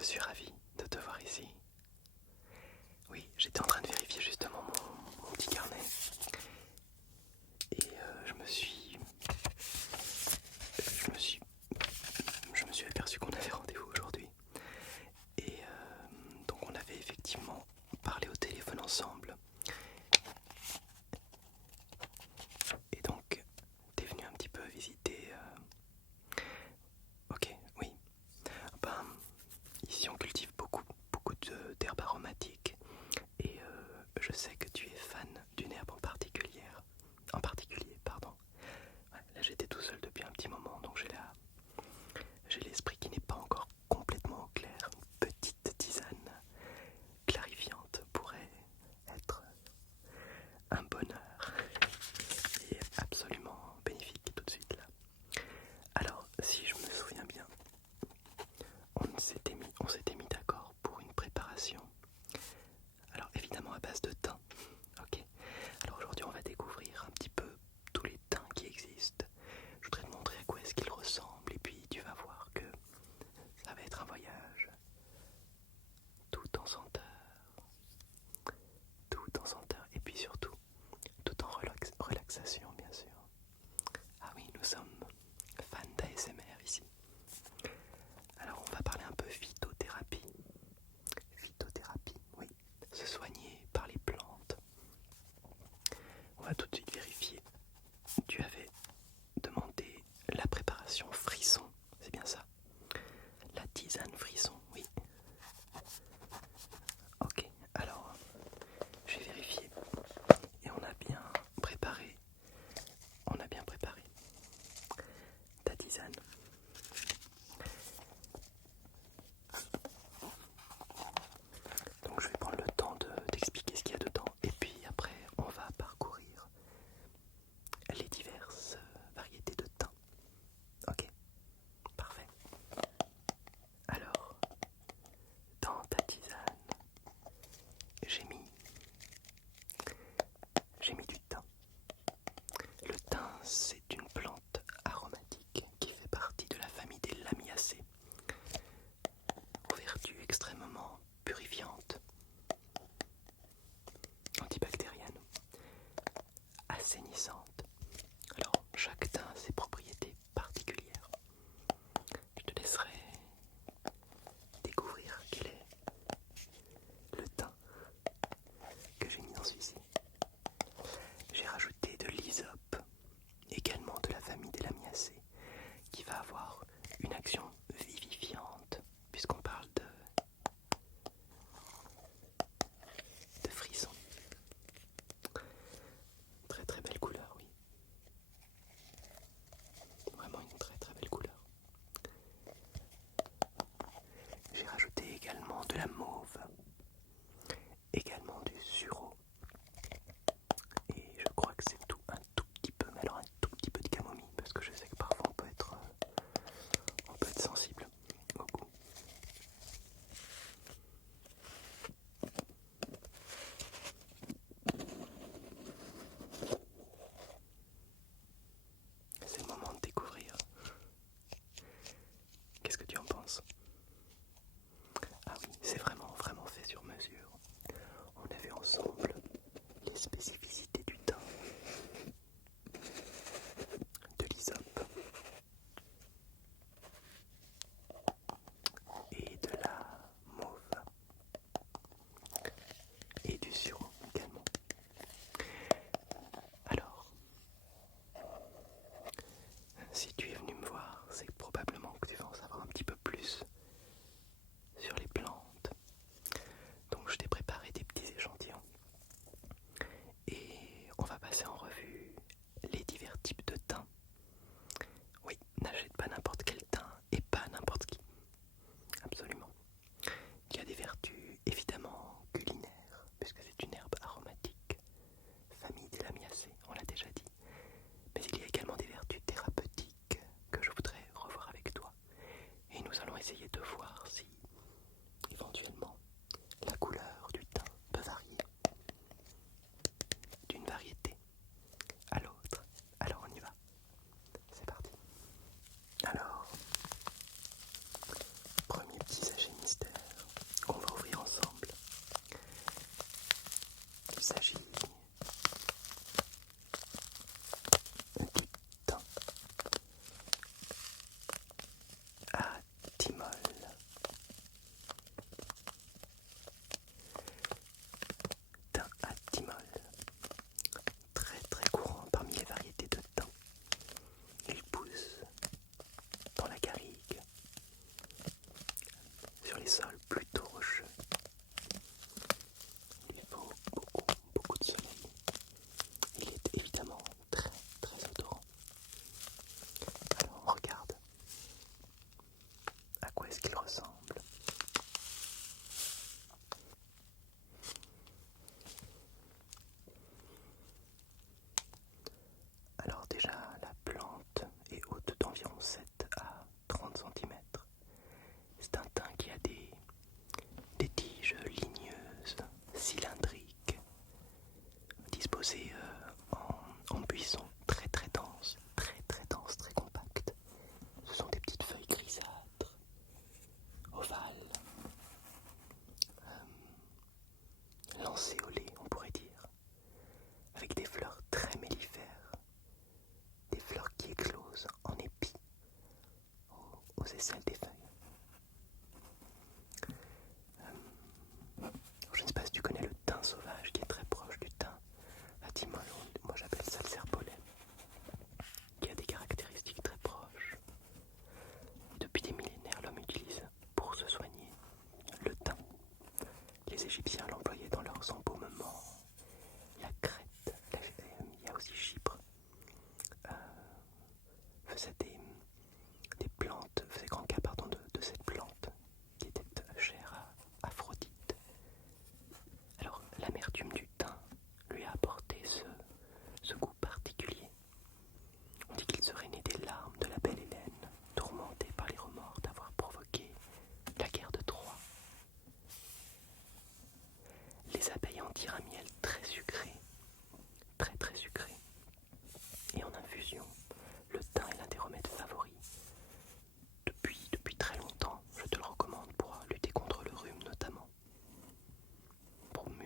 je suis ravi de te voir ici. Oui, j'étais en train de vérifier justement mon petit carnet et je me suis aperçu qu'on avait rendez-vous aujourd'hui. Et donc on avait effectivement parlé au téléphone ensemble. Et donc t'es venu un petit peu visiter. Ok, oui. Ben, ici on cultive beaucoup d'herbes aromatiques. Et je sais que tu es fan d'une herbe en particulier, pardon. Ouais, là j'étais tout seul depuis un petit moment, donc j'ai l'esprit qui n'est pas encore complètement au clair. Une petite tisane clarifiante pourrait être un bonheur et absolument bénéfique tout de suite là. Alors, si je me souviens bien, on s'était mis d'accord pour une préparation. Alors évidemment à base de thym. Ok. Alors aujourd'hui on va découvrir un petit peu tous les thym qui existent. Je voudrais te montrer à quoi est-ce qu'ils ressemblent et puis tu vas voir que ça va être un voyage tout en senteur et puis surtout tout en relaxation bien sûr. Ah oui, nous sommes fans d'ASMR ici. Alors on va parler un peu phytothérapie. Phytothérapie, oui. Se soigner par les plantes. On va tout de suite vérifier. Tu avais demandé la préparation frisson, c'est bien ça? La tisane frisson, oui. Ok, alors je vais vérifier. Et on a bien préparé ta tisane. Donc je vais prendre le temps d'expliquer ce qu'il y a dedans. Et puis après, on va parcourir les diverses variétés de thym. Ok, parfait. Alors, dans ta tisane, j'ai mis du thym. Le thym, c'est une plante aromatique qui fait partie de la famille des Lamiacées, aux vertus extrêmement purifiantes, antibactériennes, assainissantes. Alors, chaque thym a ses propriétés particulières. Je te laisserai découvrir quel est le thym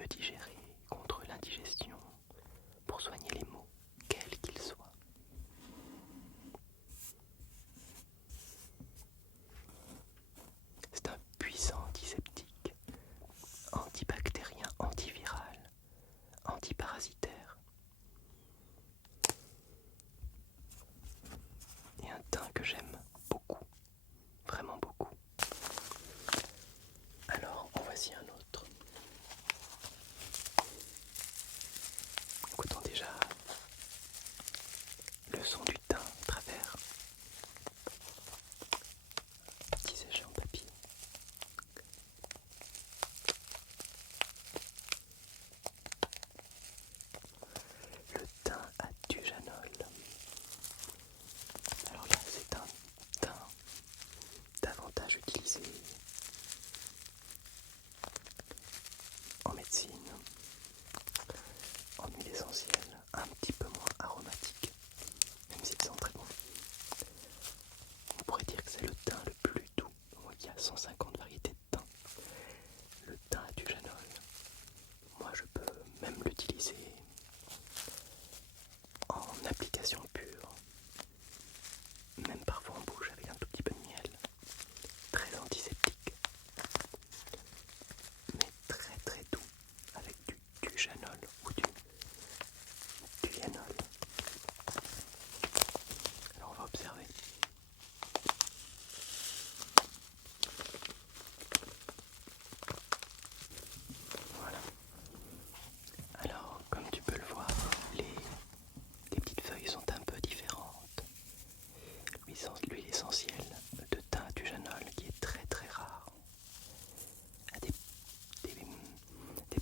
mieux digérer, contre l'indigestion, pour soigner les maux, quels qu'ils soient. C'est un puissant antiseptique, antibactérien, antiviral, antiparasitaire. Et un thym que j'aime beaucoup, vraiment beaucoup. Alors, en voici un autre. Écoutons déjà le son du thym à travers un petit sachet en papier. Le thym à Dujanol. Alors là, c'est un thym davantage utilisé en médecine, en huile essentielle, un petit peu moins aromatique, même s'il sent très bon. On pourrait dire que c'est le thym le plus doux. Il y a 150 variétés de thym. Le thym à Dujanol, moi je peux même l'utiliser en application pure, même parfois en bouche avec un tout petit peu de miel. Très antiseptique, mais très très doux, avec du Dujanol ou du Yanol. Alors on va observer. Voilà. Alors, comme tu peux le voir, les petites feuilles sont un peu différentes. L'huile essentielle de thym à Dujanol, qui est très très rare, a des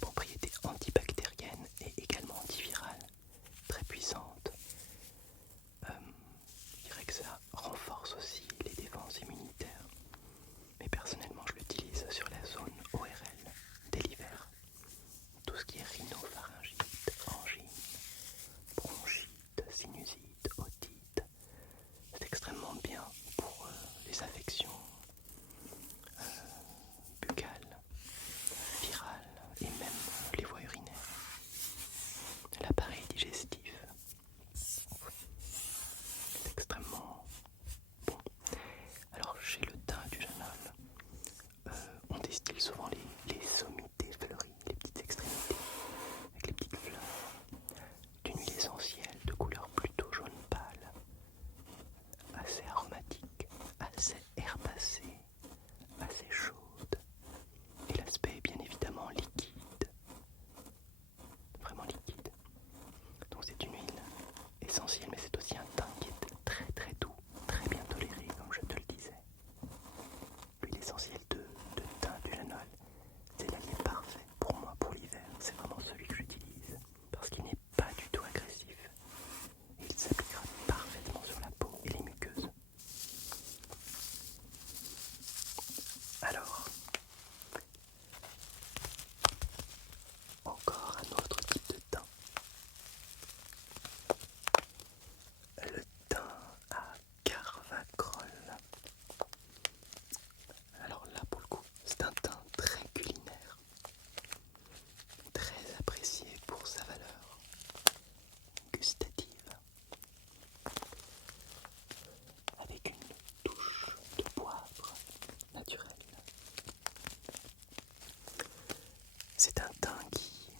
propriétés antibactériennes et également antivirales très puissantes. Je dirais que ça renforce aussi les défenses immunitaires. Mais personnellement, je l'utilise sur la zone ORL dès l'hiver. Tout ce qui est rhinopharyngite, angine, bronchite, sinusite, otite, c'est extrêmement bien pour les affections buccales, virales et même les voies urinaires. L'appareil digestif, c'est extrêmement bon. Alors chez le thym du Janol, on distille souvent les sommités fleuries, les petites extrémités avec les petites fleurs, d'une huile essentielle de couleur plutôt jaune pâle, assez aromatique, assez herbacée, assez chaude, et l'aspect est bien évidemment liquide, vraiment liquide. Donc c'est une huile essentielle, mais c'est aussi un thym qui est très très doux, très bien toléré, comme je te le disais. L'huile essentielle de thym du Janol, c'est l'allié parfait pour moi pour l'hiver. C'est vraiment celui que j'utilise parce qu'il n'est pas du tout agressif. Il s'appliquera parfaitement sur la peau et les muqueuses. Alors, encore un autre type de thym. Le thym à Carvacrol. Alors là, pour le coup, c'est un thym très culinaire, très apprécié pour sa valeur gustative, avec une touche de poivre naturel. C'est un thym qui,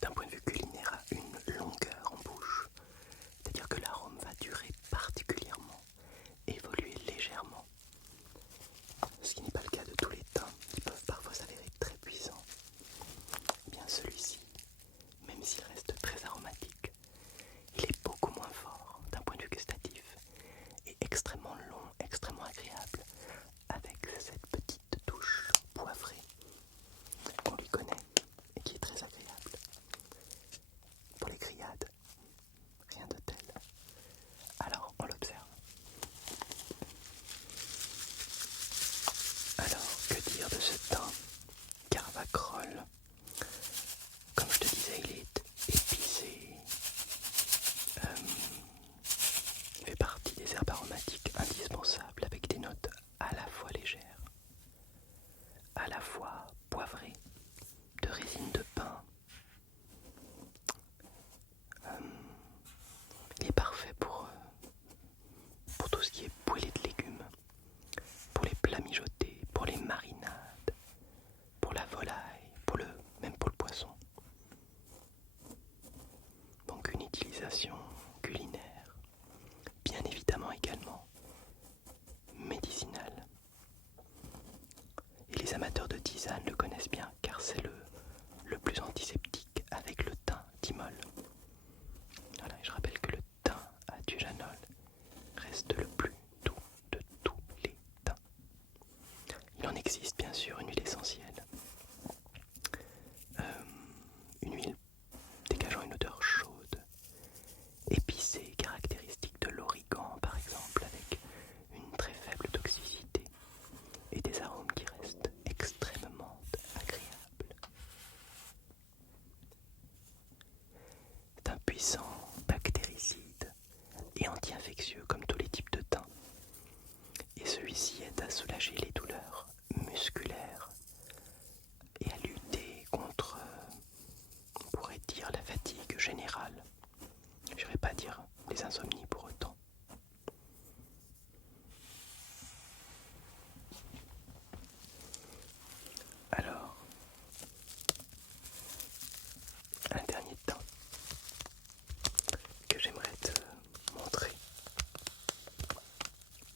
d'un point de vue culinaire, a une longueur en bouche, c'est-à-dire que l'arôme va durer particulièrement, évoluer légèrement, ce qui n'est pas le cas de tous les thym qui peuvent parfois s'avérer très puissants. Eh bien celui-ci, même s'il reste très aromatique, il est beaucoup moins fort d'un point de vue gustatif et extrêmement long, extrêmement agréable, avec cette petite touche poivrée qu'on lui connaît et qui est très agréable. Pour les grillades, rien de tel. Alors on l'observe. Alors, que dire de ce thym Carvacrol? Comme je te disais, il est épicé. Il fait partie des herbes aromatiques indispensables avec des notes à la fois légères, à la fois poivrées, de résine de pin fans le connaissent bien car c'est le plus antiseptique avec le thym thymol. Voilà, et je rappelle que le thym à dujanol reste le plus doux de tous les thym. Il en existe bien sûr une huile essentielle, une huile dégageant une odeur chaude, épicée, caractéristique de l'origan par exemple, avec une très faible toxicité et des arômes qui restent extrêmement agréables. C'est un puissant bactéricide et anti-infectieux comme tous les types de thym. Et celui-ci aide à soulager les douleurs musculaires et à lutter contre, on pourrait dire, la fatigue générale. Je n'irais pas dire les insomnies pour autant. Alors, un dernier thym que j'aimerais te montrer.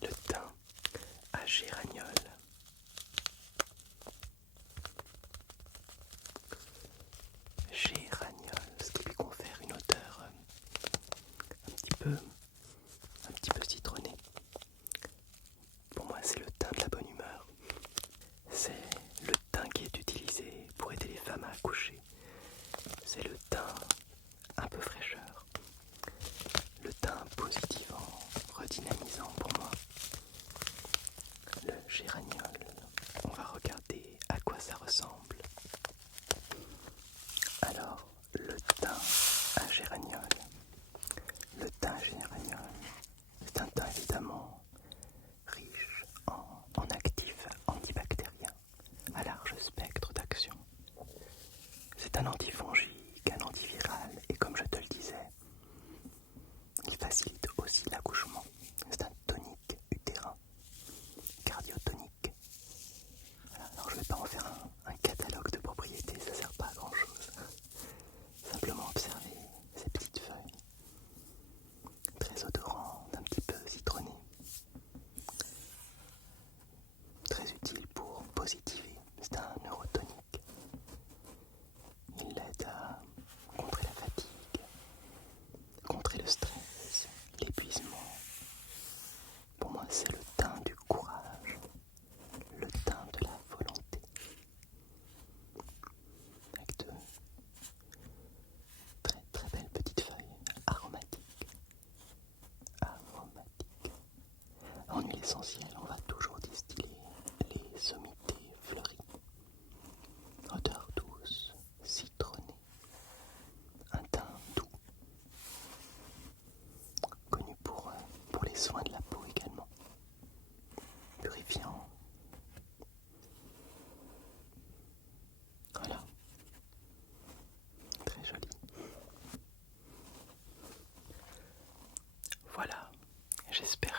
Le thym à géraniol. Géraniol, ce qui lui confère une odeur un petit peu citronnée. Pour moi, c'est le thym de la bonne humeur. C'est le thym qui est utilisé pour aider les femmes à accoucher. C'est le thym un peu fraîcheur. Le thym positivant, redynamisant pour moi. Le géraniol. On va regarder à quoi ça ressemble. Alors, le thym à géraniol. Le thym à géraniol, c'est un thym évidemment riche en actifs antibactériens à large spectre d'action. C'est un antifongique, un antiviral et comme je te le disais, il facilite aussi l'accouchement. C'est un tonique utérin, cardiotonique. Voilà. Alors je ne vais pas en faire un catalogue de propriétés, ça ne sert pas à grand chose. Simplement observer ces petites feuilles, très odorantes, un petit peu citronnées. Très utile pour positiver, c'est un neurotonique. Il aide à contrer la fatigue, contrer le stress, l'épuisement. Pour moi, c'est le thym du courage, le thym de la volonté. Avec de très très belles petites feuilles aromatiques. En huile essentielle, on va toujours distiller les sommités fleuries. Odeur douce, citronnée. Un thym doux, connu pour les soins de la peau également. Purifiant. Voilà. Très joli. Voilà. J'espère